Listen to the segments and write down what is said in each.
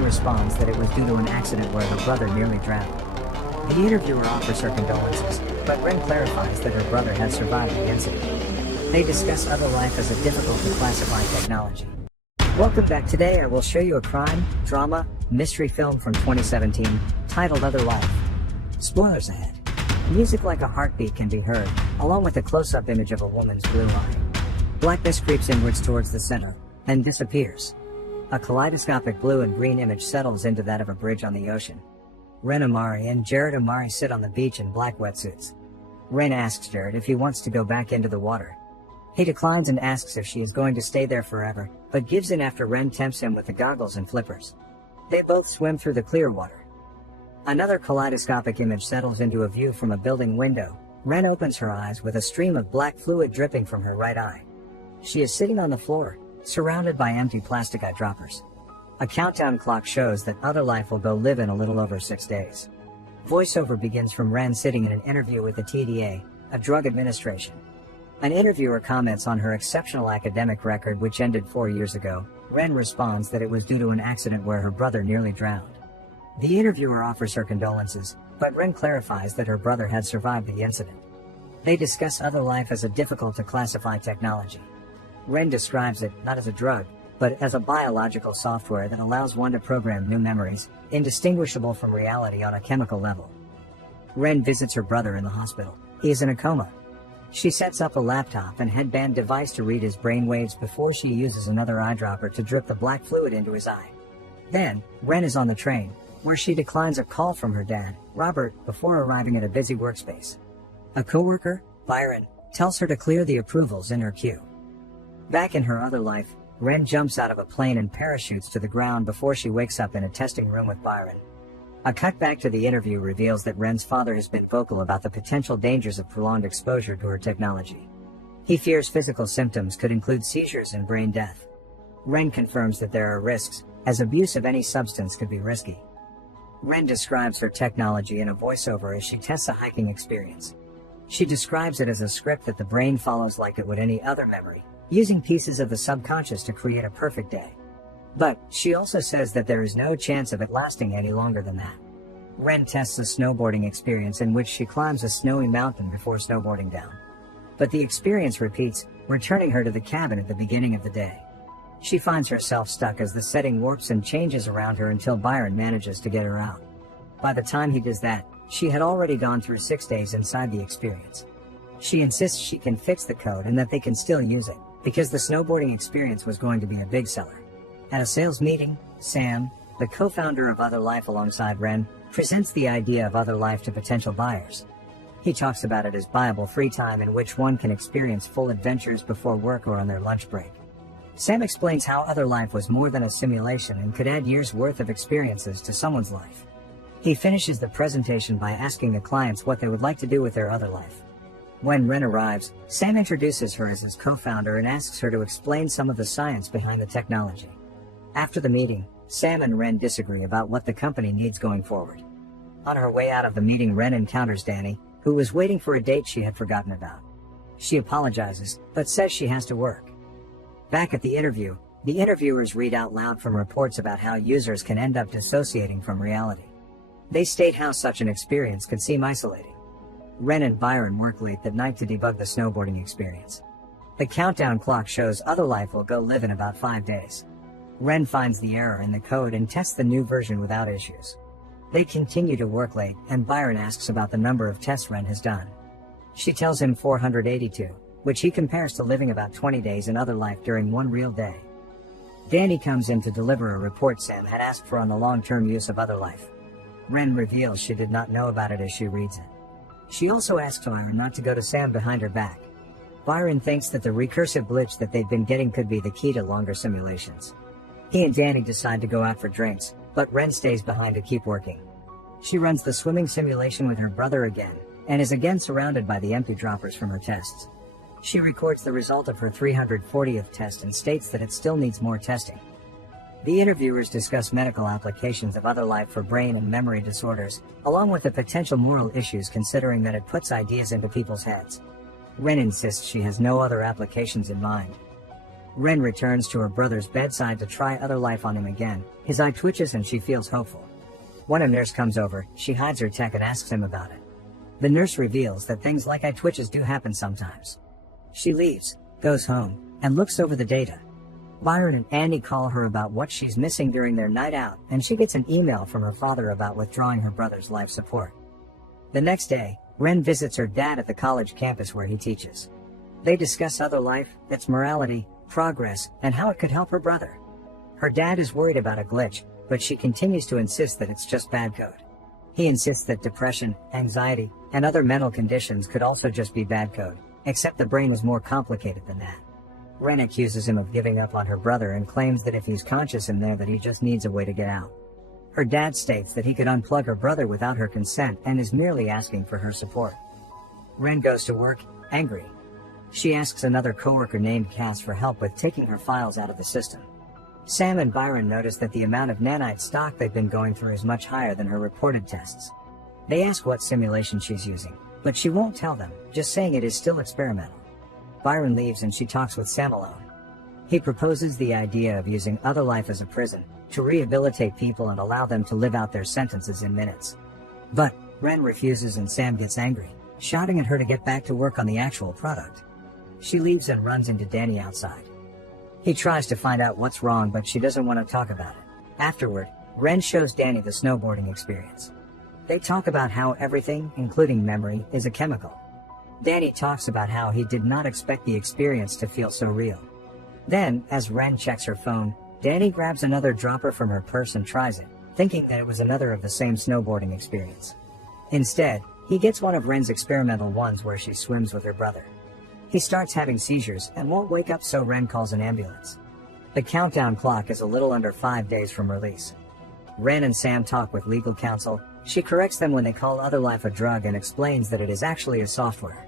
Ren responds that it was due to an accident where her brother nearly drowned. The interviewer offers her condolences, but Ren clarifies that her brother had survived the incident. They discuss other life as a difficult to classify technology. Welcome back. Today I will show you a crime, drama, mystery film from 2017, titled Other Life. Spoilers ahead. Music like a heartbeat can be heard, along with a close-up image of a woman's blue eye. Blackness creeps inwards towards the center, then disappears. A kaleidoscopic blue and green image settles into that of a bridge on the ocean. Ren Amari and Jared Amari sit on the beach in black wetsuits. Ren asks Jared if he wants to go back into the water. He declines and asks if she is going to stay there forever, but gives in after Ren tempts him with the goggles and flippers. They both swim through the clear water. Another kaleidoscopic image settles into a view from a building window. Ren opens her eyes with a stream of black fluid dripping from her right eye. She is sitting on the floor, surrounded by empty plastic eyedroppers. A countdown clock shows that other life will go live in a little over 6 days. Voiceover begins from Ren sitting in an interview with the TDA, a drug administration. An interviewer comments on her exceptional academic record which ended 4 years ago. Ren responds that it was due to an accident where her brother nearly drowned. The interviewer offers her condolences, but Ren clarifies that her brother had survived the incident. They discuss other life as a difficult to classify technology. Ren describes it not as a drug, but as a biological software that allows one to program new memories, indistinguishable from reality on a chemical level. Ren visits her brother in the hospital. He is in a coma. She sets up a laptop and headband device to read his brain waves before she uses another eyedropper to drip the black fluid into his eye. Then, Ren is on the train, where she declines a call from her dad, Robert, before arriving at a busy workspace. A coworker, Byron, tells her to clear the approvals in her queue. Back in her other life, Ren jumps out of a plane and parachutes to the ground before she wakes up in a testing room with Byron. A cutback to the interview reveals that Ren's father has been vocal about the potential dangers of prolonged exposure to her technology. He fears physical symptoms could include seizures and brain death. Ren confirms that there are risks, as abuse of any substance could be risky. Ren describes her technology in a voiceover as she tests a hiking experience. She describes it as a script that the brain follows like it would any other memory, using pieces of the subconscious to create a perfect day. But she also says that there is no chance of it lasting any longer than that. Ren tests a snowboarding experience in which she climbs a snowy mountain before snowboarding down. But the experience repeats, returning her to the cabin at the beginning of the day. She finds herself stuck as the setting warps and changes around her until Byron manages to get her out. By the time he does that, she had already gone through 6 days inside the experience. She insists she can fix the code and that they can still use it, because the snowboarding experience was going to be a big seller. At a sales meeting, Sam, the co-founder of Other Life alongside Ren, presents the idea of Other Life to potential buyers. He talks about it as buyable free time in which one can experience full adventures before work or on their lunch break. Sam explains how Other Life was more than a simulation and could add years' worth of experiences to someone's life. He finishes the presentation by asking the clients what they would like to do with their other life. When Ren arrives, Sam introduces her as his co-founder and asks her to explain some of the science behind the technology. After the meeting, Sam and Ren disagree about what the company needs going forward. On her way out of the meeting, Ren encounters Danny, who was waiting for a date she had forgotten about. She apologizes, but says she has to work. Back at the interview, the interviewers read out loud from reports about how users can end up dissociating from reality. They state how such an experience could seem isolating. Ren and Byron work late that night to debug the snowboarding experience. The countdown clock shows Other Life will go live in about 5 days. Ren finds the error in the code and tests the new version without issues. They continue to work late, and Byron asks about the number of tests Ren has done. She tells him 482, which he compares to living about 20 days in Other Life during one real day. Danny comes in to deliver a report Sam had asked for on the long-term use of Other Life. Ren reveals she did not know about it as she reads it. She also asks Byron not to go to Sam behind her back. Byron thinks that the recursive glitch that they've been getting could be the key to longer simulations. He and Danny decide to go out for drinks, but Ren stays behind to keep working. She runs the swimming simulation with her brother again, and is again surrounded by the empty droppers from her tests. She records the result of her 340th test and states that it still needs more testing. The interviewers discuss medical applications of Other Life for brain and memory disorders, along with the potential moral issues considering that it puts ideas into people's heads. Ren insists she has no other applications in mind. Ren returns to her brother's bedside to try other life on him again. His eye twitches and she feels hopeful. When a nurse comes over, she hides her tech and asks him about it. The nurse reveals that things like eye twitches do happen sometimes. She leaves, goes home, and looks over the data. Byron and Andy call her about what she's missing during their night out, and she gets an email from her father about withdrawing her brother's life support. The next day, Ren visits her dad at the college campus where he teaches. They discuss other life, its morality, progress, and how it could help her brother. Her dad is worried about a glitch, but she continues to insist that it's just bad code. He insists that depression, anxiety, and other mental conditions could also just be bad code, except the brain is more complicated than that. Ren accuses him of giving up on her brother and claims that if he's conscious in there that he just needs a way to get out. Her dad states that he could unplug her brother without her consent and is merely asking for her support. Ren goes to work, angry. She asks another coworker named Cass for help with taking her files out of the system. Sam and Byron notice that the amount of nanite stock they've been going through is much higher than her reported tests. They ask what simulation she's using, but she won't tell them, just saying it is still experimental. Byron leaves and she talks with Sam alone. He proposes the idea of using other life as a prison, to rehabilitate people and allow them to live out their sentences in minutes. But Ren refuses and Sam gets angry, shouting at her to get back to work on the actual product. She leaves and runs into Danny outside. He tries to find out what's wrong, but she doesn't want to talk about it. Afterward, Ren shows Danny the snowboarding experience. They talk about how everything, including memory, is a chemical. Danny talks about how he did not expect the experience to feel so real. Then, as Ren checks her phone, Danny grabs another dropper from her purse and tries it, thinking that it was another of the same snowboarding experience. Instead, he gets one of Ren's experimental ones where she swims with her brother. He starts having seizures and won't wake up, so Ren calls an ambulance. The countdown clock is a little under 5 days from release. Ren and Sam talk with legal counsel. She corrects them when they call other life a drug and explains that it is actually a software.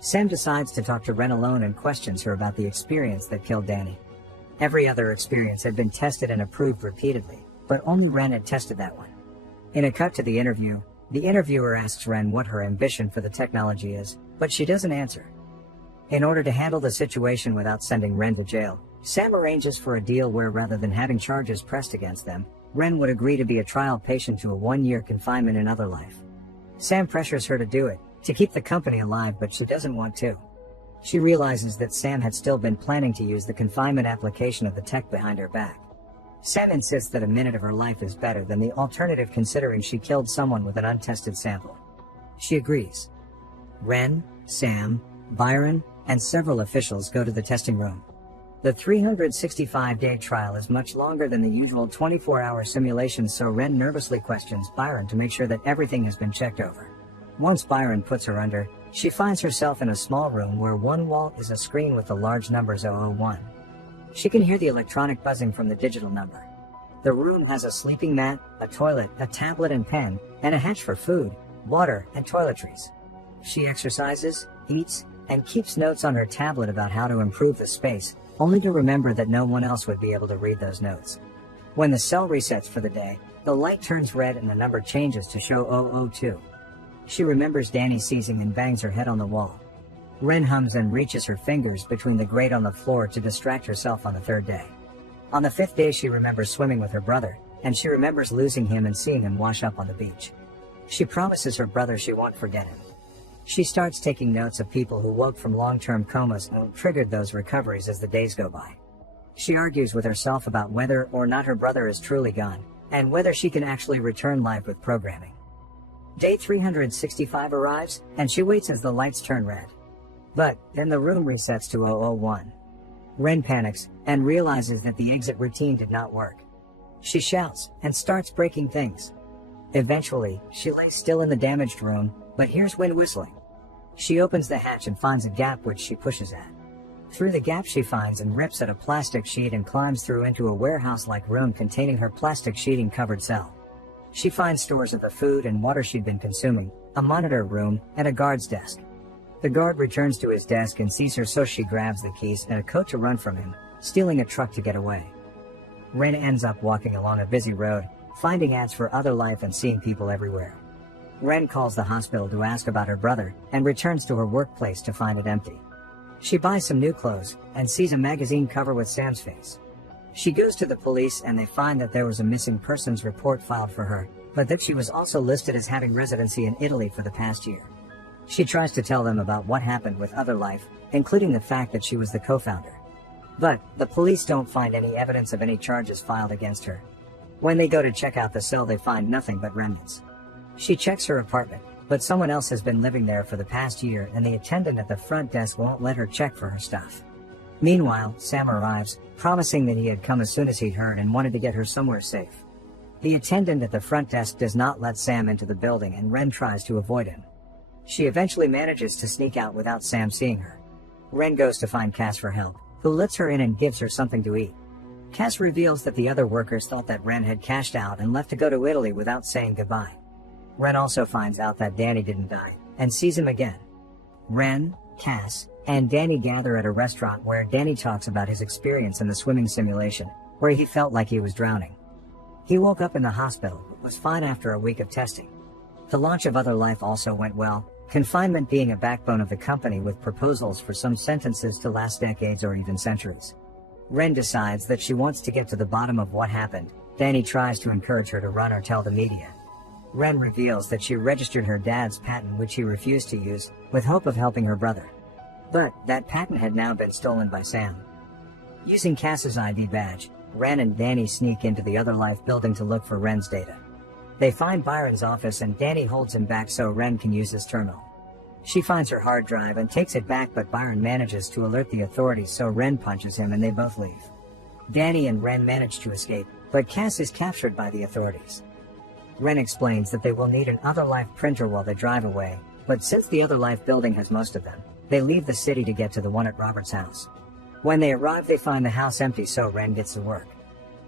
Sam decides to talk to Ren alone and questions her about the experience that killed Danny. Every other experience had been tested and approved repeatedly, but only Ren had tested that one. In a cut to the interview, the interviewer asks Ren what her ambition for the technology is, but she doesn't answer. In order to handle the situation without sending Ren to jail, Sam arranges for a deal where rather than having charges pressed against them, Ren would agree to be a trial patient to a 1-year confinement in other life. Sam pressures her to do it, to keep the company alive, but she doesn't want to. She realizes that Sam had still been planning to use the confinement application of the tech behind her back. Sam insists that a minute of her life is better than the alternative, considering she killed someone with an untested sample. She agrees. Ren, Sam, Byron, and several officials go to the testing room. The 365-day trial is much longer than the usual 24-hour simulation, so Ren nervously questions Byron to make sure that everything has been checked over. Once Byron puts her under, she finds herself in a small room where one wall is a screen with the large numbers 001. She can hear the electronic buzzing from the digital number. The room has a sleeping mat, a toilet, a tablet and pen, and a hatch for food, water, and toiletries. She exercises, eats, and keeps notes on her tablet about how to improve the space, only to remember that no one else would be able to read those notes. When the cell resets for the day, the light turns red and the number changes to show 002. She remembers Danny seizing and bangs her head on the wall. Ren hums and reaches her fingers between the grate on the floor to distract herself on the 3rd day. On the 5th day, she remembers swimming with her brother, and she remembers losing him and seeing him wash up on the beach. She promises her brother she won't forget him. She starts taking notes of people who woke from long-term comas and triggered those recoveries as the days go by. She argues with herself about whether or not her brother is truly gone, and whether she can actually return live with programming. Day 365 arrives, and she waits as the lights turn red. But then the room resets to 001. Ren panics and realizes that the exit routine did not work. She shouts and starts breaking things. Eventually, she lays still in the damaged room, but hears wind whistling. She opens the hatch and finds a gap which she pushes at. Through the gap she finds and rips at a plastic sheet and climbs through into a warehouse-like room containing her plastic sheeting-covered cell. She finds stores of the food and water she'd been consuming, a monitor room, and a guard's desk. The guard returns to his desk and sees her, so she grabs the keys and a coat to run from him, stealing a truck to get away. Ren ends up walking along a busy road, finding ads for other life and seeing people everywhere. Ren calls the hospital to ask about her brother and returns to her workplace to find it empty. She buys some new clothes and sees a magazine cover with Sam's face. She goes to the police and they find that there was a missing persons report filed for her, but that she was also listed as having residency in Italy for the past year. She tries to tell them about what happened with Other Life, including the fact that she was the co-founder. But the police don't find any evidence of any charges filed against her. When they go to check out the cell, they find nothing but remnants. She checks her apartment, but someone else has been living there for the past year and the attendant at the front desk won't let her check for her stuff. Meanwhile, Sam arrives, promising that he had come as soon as he'd heard and wanted to get her somewhere safe. The attendant at the front desk does not let Sam into the building and Ren tries to avoid him. She eventually manages to sneak out without Sam seeing her. Ren goes to find Cass for help, who lets her in and gives her something to eat. Cass reveals that the other workers thought that Ren had cashed out and left to go to Italy without saying goodbye. Ren also finds out that Danny didn't die, and sees him again. Ren, Cass, and Danny gather at a restaurant where Danny talks about his experience in the swimming simulation, where he felt like he was drowning. He woke up in the hospital, but was fine after a week of testing. The launch of Other Life also went well, confinement being a backbone of the company with proposals for some sentences to last decades or even centuries. Ren decides that she wants to get to the bottom of what happened. Danny tries to encourage her to run or tell the media. Ren reveals that she registered her dad's patent, which he refused to use, with hope of helping her brother. But that patent had now been stolen by Sam. Using Cass's ID badge, Ren and Danny sneak into the Other Life building to look for Ren's data. They find Byron's office and Danny holds him back so Ren can use his terminal. She finds her hard drive and takes it back, but Byron manages to alert the authorities so Ren punches him and they both leave. Danny and Ren manage to escape, but Cass is captured by the authorities. Ren explains that they will need an Other Life printer while they drive away, but since the Other Life building has most of them, they leave the city to get to the one at Robert's house. When they arrive, they find the house empty, so Ren gets to work.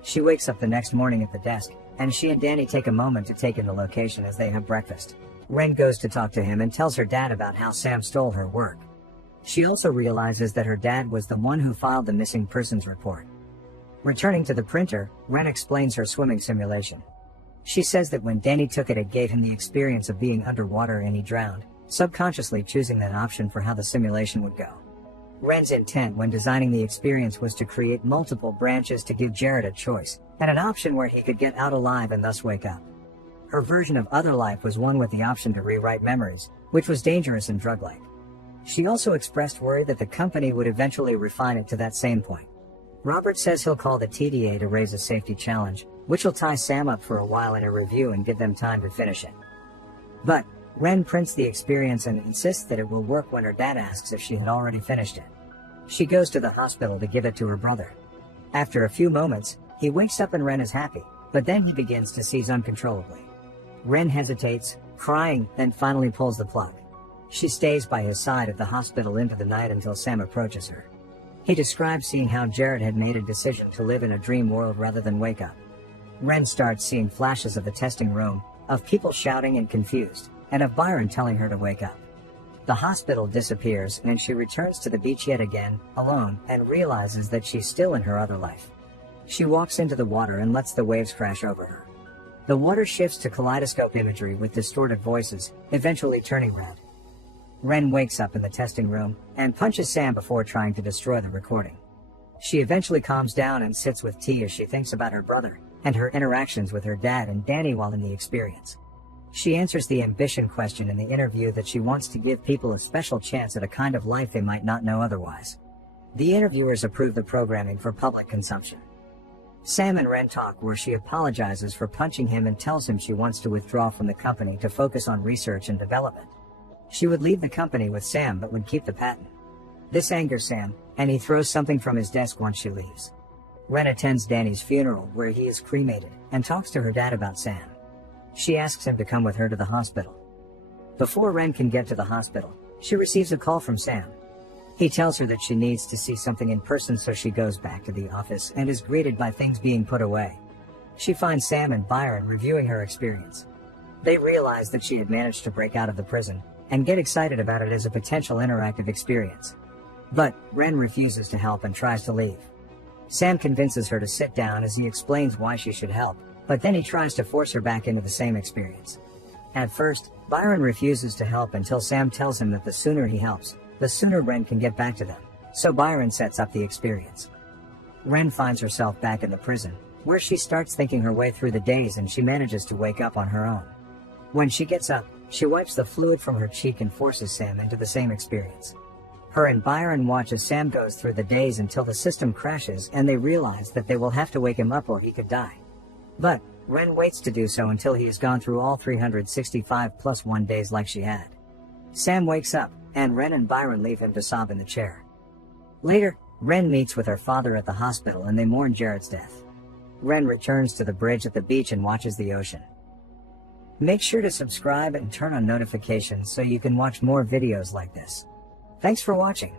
She wakes up the next morning at the desk, and she and Danny take a moment to take in the location as they have breakfast. Ren goes to talk to him and tells her dad about how Sam stole her work. She also realizes that her dad was the one who filed the missing persons report. Returning to the printer, Ren explains her swimming simulation. She says that when Danny took it, it gave him the experience of being underwater and he drowned, subconsciously choosing that option for how the simulation would go. Ren's intent when designing the experience was to create multiple branches to give Jared a choice, and an option where he could get out alive and thus wake up. Her version of Other Life was one with the option to rewrite memories, which was dangerous and drug-like. She also expressed worry that the company would eventually refine it to that same point. Robert says he'll call the TDA to raise a safety challenge, which will tie Sam up for a while in a review and give them time to finish it. But Ren prints the experience and insists that it will work when her dad asks if she had already finished it. She goes to the hospital to give it to her brother. After a few moments, he wakes up and Ren is happy, but then he begins to seize uncontrollably. Ren hesitates, crying, then finally pulls the plug. She stays by his side at the hospital into the night until Sam approaches her. He describes seeing how Jared had made a decision to live in a dream world rather than wake up. Ren starts seeing flashes of the testing room, of people shouting and confused, and of Byron telling her to wake up. The hospital disappears and she returns to the beach yet again, alone, and realizes that she's still in her other life. She walks into the water and lets the waves crash over her. The water shifts to kaleidoscope imagery with distorted voices, eventually turning red. Ren wakes up in the testing room and punches Sam before trying to destroy the recording. She eventually calms down and sits with T as she thinks about her brother and her interactions with her dad and Danny while in the experience. She answers the ambition question in the interview that she wants to give people a special chance at a kind of life they might not know otherwise. The interviewers approve the programming for public consumption. Sam and Ren talk where she apologizes for punching him and tells him she wants to withdraw from the company to focus on research and development. She would leave the company with Sam but would keep the patent. This angers Sam, and he throws something from his desk once she leaves. Ren attends Danny's funeral where he is cremated and talks to her dad about Sam. She asks him to come with her to the hospital. Before Ren can get to the hospital, she receives a call from Sam. He tells her that she needs to see something in person, so she goes back to the office and is greeted by things being put away. She finds Sam and Byron reviewing her experience. They realize that she had managed to break out of the prison and get excited about it as a potential interactive experience. But Ren refuses to help and tries to leave. Sam convinces her to sit down as he explains why she should help, but then he tries to force her back into the same experience. At first, Byron refuses to help until Sam tells him that the sooner he helps, the sooner Ren can get back to them. So Byron sets up the experience. Ren finds herself back in the prison, where she starts thinking her way through the days and she manages to wake up on her own. When she gets up, she wipes the fluid from her cheek and forces Sam into the same experience. Her and Byron watch as Sam goes through the days until the system crashes and they realize that they will have to wake him up or he could die. But Ren waits to do so until he has gone through all 365 plus 1 days like she had. Sam wakes up, and Ren and Byron leave him to sob in the chair. Later, Ren meets with her father at the hospital and they mourn Jared's death. Ren returns to the bridge at the beach and watches the ocean. Make sure to subscribe and turn on notifications so you can watch more videos like this. Thanks for watching.